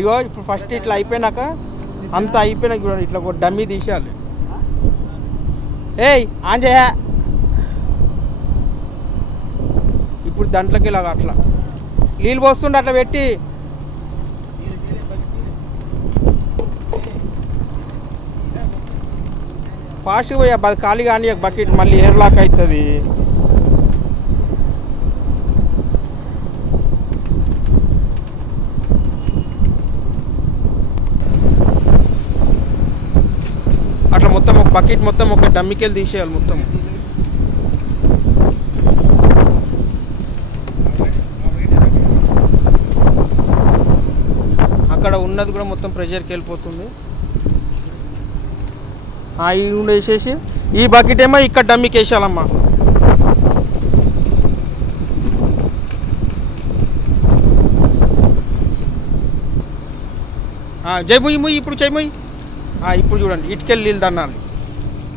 ఇగో ఇప్పుడు ఫస్ట్ ఇట్లా అయిపోయినాక అంతా అయిపోయినాక చూడండి ఇట్లా ఒక డమ్మీ తీసేయాలి. ఏయ్ ఆంజయ్య ఇప్పుడు దాంట్లోకి ఇలాగ అట్లా నీళ్ళు పోస్తుండే అట్లా పెట్టి ఫాస్ట్గా పోయా ఖాళీ కానీ బకెట్ మళ్ళీ ఎయిర్ లాక్ అవుతుంది. అట్లా మొత్తం ఒక బకెట్ మొత్తం ఒక డమ్మికెళ్ళి తీసేయాలి మొత్తం. అక్కడ ఉన్నది కూడా మొత్తం ప్రెషర్కి వెళ్ళిపోతుంది. ఈ నుండి వేసేసి ఈ బకెట్ ఏమో ఇక్కడ డమ్మికి వేసేయాలమ్మా. జై ముయ్యి ముయ్యి ఇప్పుడు జై ముయ్యి. ఇప్పుడు చూడండి ఇటుకెళ్ళి నీళ్ళు దన్నాలి.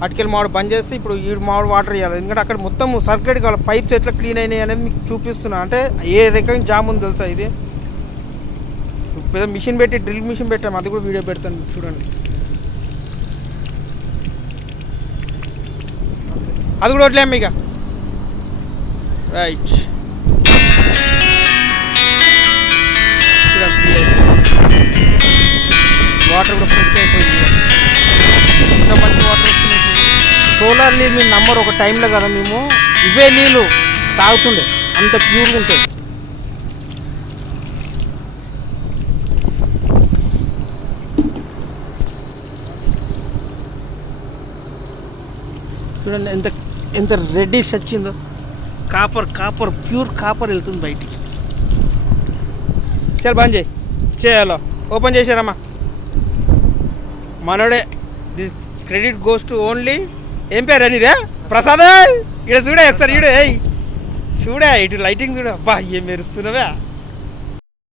అటుకెళ్ళి మామిడి బంద్ చేస్తే ఇప్పుడు ఈ మామిడి వాటర్ ఇవ్వాలి. ఎందుకంటే అక్కడ మొత్తం సర్క్యులేట్ కావాలి. పైప్స్ ఎట్లా క్లీన్ అయినాయి అనేది మీకు చూపిస్తున్నా. అంటే ఏ రకమైన జామ్ ఉంది తెలుసా ఇది. మిషన్ పెట్టి డ్రిల్ మిషన్ పెట్టాము, అది కూడా వీడియో పెడతాను చూడండి. అది కూడా వదిలేము ఇక. రైట్ వాటర్ కూడా ఫ్రెష్ అయిపోయింది. ఇంత మంచి వాటర్ వస్తుంది. సోలార్ నీళ్ళు మీరు నమ్మరు, ఒక టైంలో కదా మేము ఇవే నీళ్ళు తాగుతుండే, అంత ప్యూర్గా ఉంటుంది. చూడండి ఎంత ఎంత రెడ్డిష్ వచ్చిందో. కాపర్ ప్యూర్ కాపర్ వెళ్తుంది బయటికి. చల్ బంద్ చేయాలో ఓపెన్ చేశారమ్మా. మనోడే. This credit goes to only. ఏం పేరు అనిదే ప్రసాద్. ఇక్కడ చూడే ఒకసారి చూడే. చూడే ఇటు లైటింగ్ చూడే. అబ్బా ఏం మెరుస్తున్నావా.